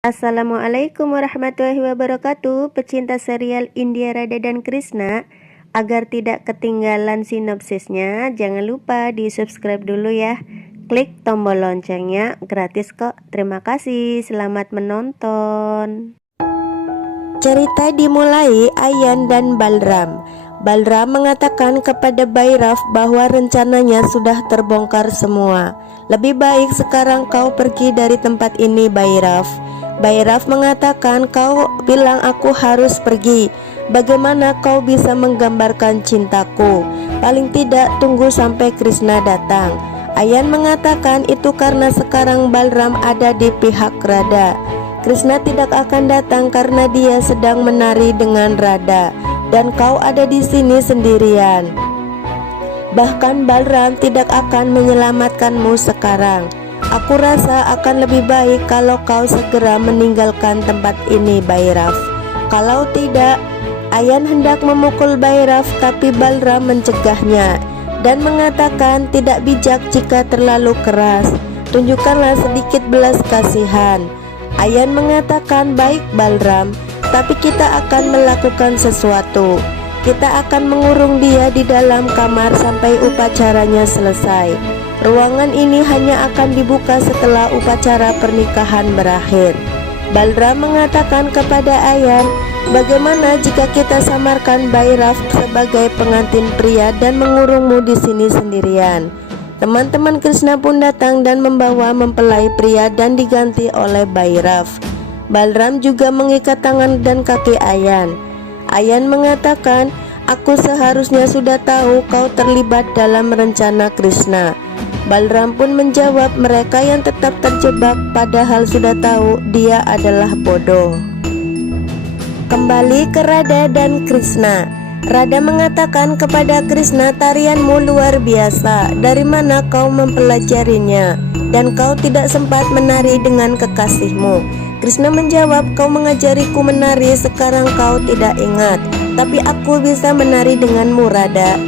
Assalamualaikum warahmatullahi wabarakatuh, pecinta serial India Radha dan Krishna. Agar tidak ketinggalan sinopsisnya, jangan lupa di subscribe dulu ya. Klik tombol loncengnya, gratis kok. Terima kasih, selamat menonton. Cerita dimulai Ayan dan Balram. Balram mengatakan kepada Bhairav bahwa rencananya sudah terbongkar semua. Lebih baik sekarang kau pergi dari tempat ini, Bhairav. Bhairav mengatakan, kau bilang aku harus pergi. Bagaimana kau bisa menggambarkan cintaku? Paling tidak tunggu sampai Krishna datang. Ayan mengatakan itu karena sekarang Balram ada di pihak Radha. Krishna tidak akan datang karena dia sedang menari dengan Radha, dan kau ada di sini sendirian. Bahkan Balram tidak akan menyelamatkanmu sekarang. Aku rasa akan lebih baik kalau kau segera meninggalkan tempat ini, Bhairav. Kalau tidak, Ayan hendak memukul Bhairav, tapi Balram mencegahnya dan mengatakan tidak bijak jika terlalu keras. Tunjukkanlah sedikit belas kasihan. Ayan mengatakan, baik Balram, tapi kita akan melakukan sesuatu. Kita akan mengurung dia di dalam kamar sampai upacaranya selesai. Ruangan ini hanya akan dibuka setelah upacara pernikahan berakhir. Balram mengatakan kepada Ayan, bagaimana jika kita samarkan Bhairav sebagai pengantin pria dan mengurungmu di sini sendirian? Teman-teman Krishna pun datang dan membawa mempelai pria dan diganti oleh Bhairav. Balram juga mengikat tangan dan kaki Ayan. Ayan mengatakan, aku seharusnya sudah tahu kau terlibat dalam rencana Krishna. Balram pun menjawab, mereka yang tetap terjebak padahal sudah tahu dia adalah bodoh. Kembali ke Radha dan Krishna. Radha mengatakan kepada Krishna, tarianmu luar biasa. Dari mana kau mempelajarinya? Dan kau tidak sempat menari dengan kekasihmu. Krishna menjawab, kau mengajariku menari, sekarang kau tidak ingat. Tapi aku bisa menari denganmu, Radha.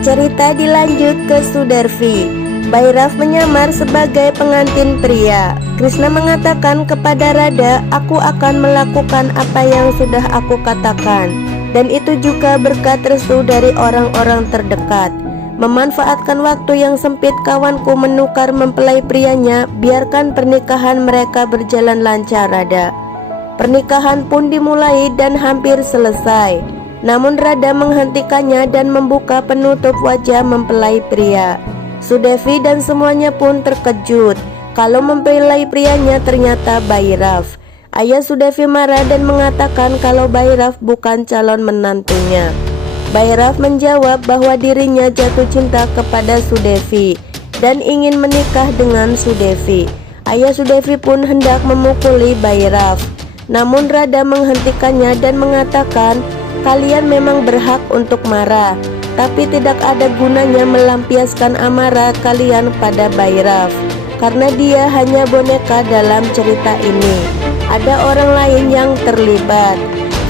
Cerita dilanjut ke Sudarvi. Bhairav menyamar sebagai pengantin pria. Krishna mengatakan kepada Radha, aku akan melakukan apa yang sudah aku katakan. Dan itu juga berkat restu dari orang-orang terdekat. Memanfaatkan waktu yang sempit, kawanku menukar mempelai prianya. Biarkan pernikahan mereka berjalan lancar, Radha. Pernikahan pun dimulai dan hampir selesai. Namun Radha menghentikannya dan membuka penutup wajah mempelai pria. Sudevi dan semuanya pun terkejut kalau mempelai prianya ternyata Bhairav. Ayah Sudevi marah dan mengatakan kalau Bhairav bukan calon menantunya. Bhairav menjawab bahwa dirinya jatuh cinta kepada Sudevi dan ingin menikah dengan Sudevi. Ayah Sudevi pun hendak memukuli Bhairav. Namun Radha menghentikannya dan mengatakan, kalian memang berhak untuk marah, tapi tidak ada gunanya melampiaskan amarah kalian pada Bhairav, karena dia hanya boneka dalam cerita ini. Ada orang lain yang terlibat.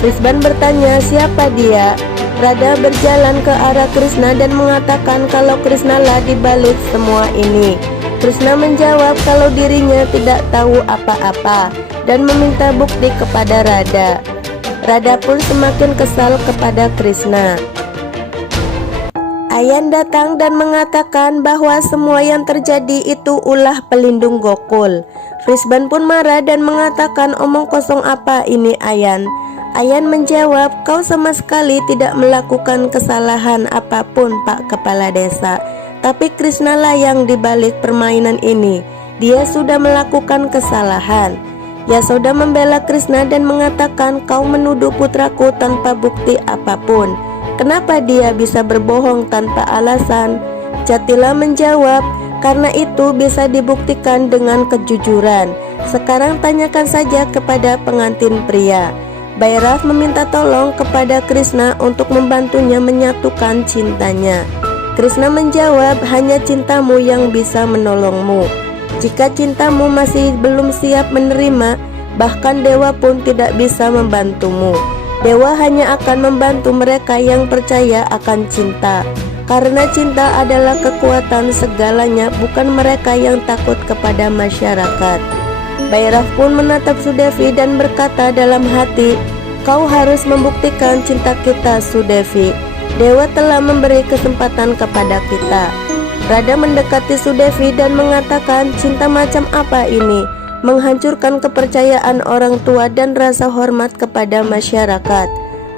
Rizban bertanya, siapa dia? Radha berjalan ke arah Krishna dan mengatakan kalau Krishna lah dibalik semua ini. Krishna menjawab kalau dirinya tidak tahu apa-apa dan meminta bukti kepada Radha. Radha pun semakin kesal kepada Krishna. Ayan datang dan mengatakan bahwa semua yang terjadi itu ulah pelindung Gokul. Rizban pun marah dan mengatakan, omong kosong apa ini Ayan? Ayan menjawab, kau sama sekali tidak melakukan kesalahan apapun, Pak Kepala Desa. Tapi Krishna lah yang dibalik permainan ini. Dia sudah melakukan kesalahan. Yasoda membela Krishna dan mengatakan, kau menuduh putraku tanpa bukti apapun. Kenapa dia bisa berbohong tanpa alasan? Jatila menjawab, karena itu bisa dibuktikan dengan kejujuran. Sekarang tanyakan saja kepada pengantin pria. Bhairav meminta tolong kepada Krishna untuk membantunya menyatukan cintanya. Krishna menjawab, hanya cintamu yang bisa menolongmu. Jika cintamu masih belum siap menerima, bahkan dewa pun tidak bisa membantumu. Dewa hanya akan membantu mereka yang percaya akan cinta. Karena cinta adalah kekuatan segalanya, bukan mereka yang takut kepada masyarakat. Bairaf pun menatap Sudevi dan berkata dalam hati, "Kau harus membuktikan cinta kita, Sudevi. Dewa telah memberi kesempatan kepada kita." Rada mendekati Sudevi dan mengatakan, "Cinta macam apa ini? Menghancurkan kepercayaan orang tua dan rasa hormat kepada masyarakat.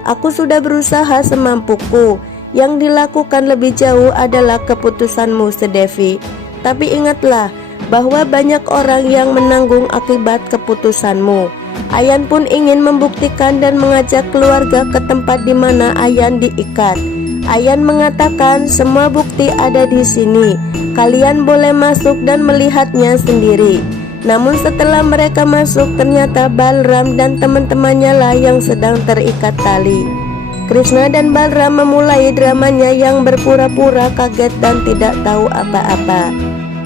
Aku sudah berusaha semampuku. Yang dilakukan lebih jauh adalah keputusanmu, Sudevi. Tapi ingatlah bahwa banyak orang yang menanggung akibat keputusanmu." Ayan pun ingin membuktikan dan mengajak keluarga ke tempat di mana Ayan diikat. Ayan mengatakan, "Semua bukti ada di sini. Kalian boleh masuk dan melihatnya sendiri." Namun setelah mereka masuk, ternyata Balram dan teman-temannya lah yang sedang terikat tali. Krishna dan Balram memulai dramanya yang berpura-pura kaget dan tidak tahu apa-apa.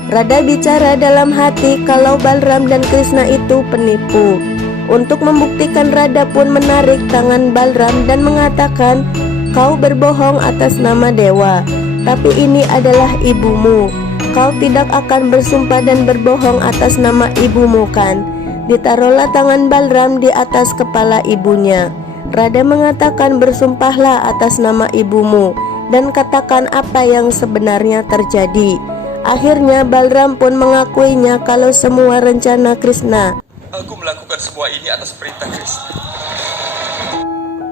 Radha bicara dalam hati kalau Balram dan Krishna itu penipu. Untuk membuktikan, Radha pun menarik tangan Balram dan mengatakan, "Kau berbohong atas nama dewa, tapi ini adalah ibumu. Kau tidak akan bersumpah dan berbohong atas nama ibumu, kan?" Ditaruhlah tangan Balram di atas kepala ibunya. Radha mengatakan, "Bersumpahlah atas nama ibumu dan katakan apa yang sebenarnya terjadi." Akhirnya Balram pun mengakuinya kalau semua rencana Krishna. "Aku melakukan semua ini atas perintah Krishna."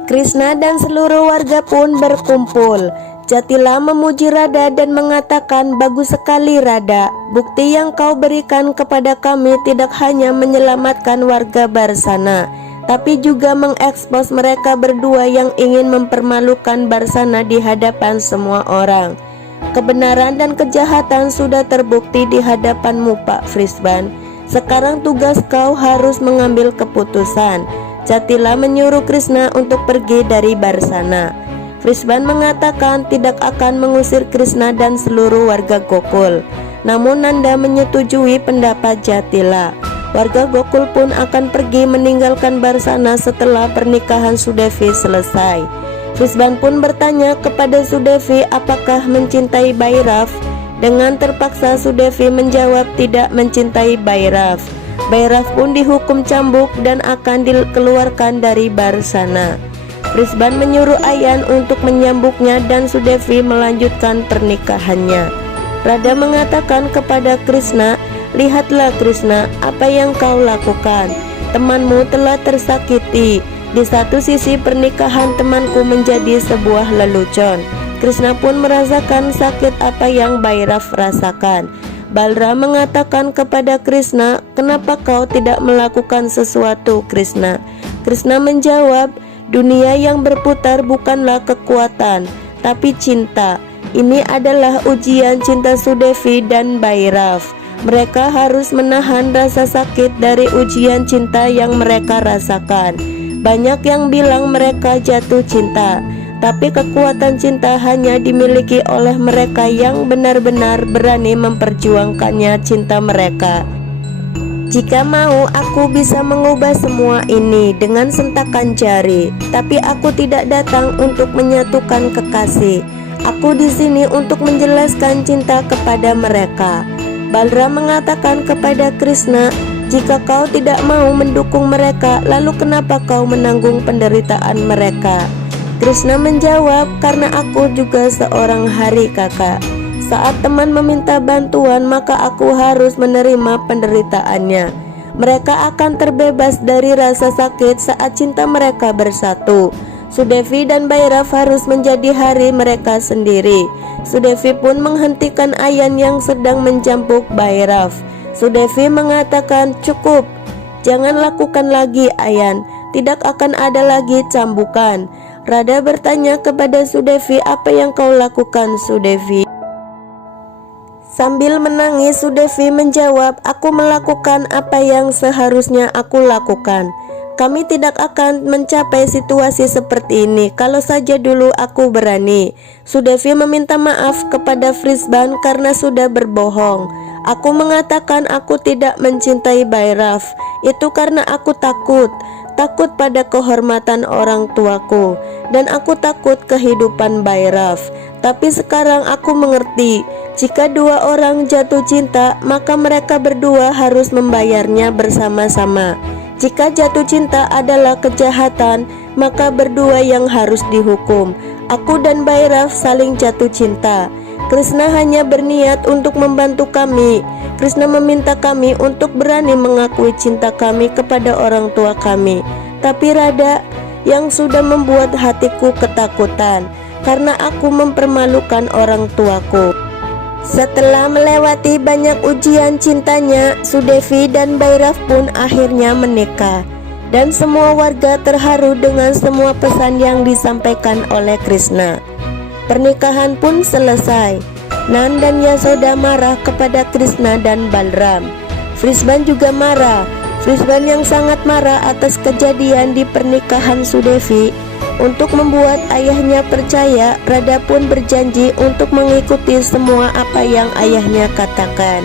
Krishna dan seluruh warga pun berkumpul. Jatila memuji Radha dan mengatakan, "Bagus sekali, Radha. Bukti yang kau berikan kepada kami tidak hanya menyelamatkan warga Barsana, tapi juga mengekspos mereka berdua yang ingin mempermalukan Barsana di hadapan semua orang. Kebenaran dan kejahatan sudah terbukti di hadapanmu, Pak Frisban. Sekarang tugas kau harus mengambil keputusan." Jatila menyuruh Krishna untuk pergi dari Barsana. Frisban mengatakan tidak akan mengusir Krishna dan seluruh warga Gokul. Namun Nanda menyetujui pendapat Jatila. Warga Gokul pun akan pergi meninggalkan Barsana setelah pernikahan Sudevi selesai. Frisban pun bertanya kepada Sudevi apakah mencintai Bairaf. Dengan terpaksa Sudevi menjawab tidak mencintai Bairaf. Bairaf pun dihukum cambuk dan akan dikeluarkan dari Barsana. Frisban menyuruh Ayan untuk menyambuknya dan Sudevi melanjutkan pernikahannya. Radha mengatakan kepada Krishna, "Lihatlah Krishna, apa yang kau lakukan. Temanmu telah tersakiti. Di satu sisi pernikahan temanku menjadi sebuah lelucon." Krishna pun merasakan sakit apa yang Bairaf rasakan. Balram mengatakan kepada Krishna, "Kenapa kau tidak melakukan sesuatu, Krishna?" Krishna menjawab, "Dunia yang berputar bukanlah kekuatan, tapi cinta. Ini adalah ujian cinta Sudevi dan Bairaf. Mereka harus menahan rasa sakit dari ujian cinta yang mereka rasakan. Banyak yang bilang mereka jatuh cinta, tapi kekuatan cinta hanya dimiliki oleh mereka yang benar-benar berani memperjuangkannya cinta mereka. Jika mau, aku bisa mengubah semua ini dengan sentakan jari, tapi aku tidak datang untuk menyatukan kekasih. Aku di sini untuk menjelaskan cinta kepada mereka." Balram mengatakan kepada Krishna, "Jika kau tidak mau mendukung mereka, lalu kenapa kau menanggung penderitaan mereka?" Krishna menjawab, "Karena aku juga seorang hari, kakak. Saat teman meminta bantuan, maka aku harus menerima penderitaannya. Mereka akan terbebas dari rasa sakit saat cinta mereka bersatu. Sudevi dan Bairaf harus menjadi hari mereka sendiri." Sudevi pun menghentikan Ayan yang sedang mencampuk Bairaf. Sudevi mengatakan, "Cukup, jangan lakukan lagi, Ayan. Tidak akan ada lagi cambukan." Radha bertanya kepada Sudevi, "Apa yang kau lakukan, Sudevi?" Sambil menangis, Sudevi menjawab, "Aku melakukan apa yang seharusnya aku lakukan. Kami tidak akan mencapai situasi seperti ini kalau saja dulu aku berani." Sudevi meminta maaf kepada Frisban karena sudah berbohong. "Aku mengatakan aku tidak mencintai Bairaf. Itu karena aku takut. takut pada kehormatan orang tuaku, dan aku takut kehidupan Bhairav. Tapi sekarang aku mengerti, jika dua orang jatuh cinta, maka mereka berdua harus membayarnya bersama-sama. Jika jatuh cinta adalah kejahatan, maka berdua yang harus dihukum. Aku dan Bhairav saling jatuh cinta. Krishna hanya berniat untuk membantu kami. Krishna meminta kami untuk berani mengakui cinta kami kepada orang tua kami. Tapi Radha yang sudah membuat hatiku ketakutan, karena aku mempermalukan orang tuaku. Setelah melewati banyak ujian cintanya, Sudevi dan Bhairav pun akhirnya menikah. Dan semua warga terharu dengan semua pesan yang disampaikan oleh Krishna. Pernikahan pun selesai. Nand dan Yasoda marah kepada Krishna dan Balram. Vrisban juga marah. Vrisban yang sangat marah atas kejadian di pernikahan Sudevi. Untuk membuat ayahnya percaya, Radha pun berjanji untuk mengikuti semua apa yang ayahnya katakan.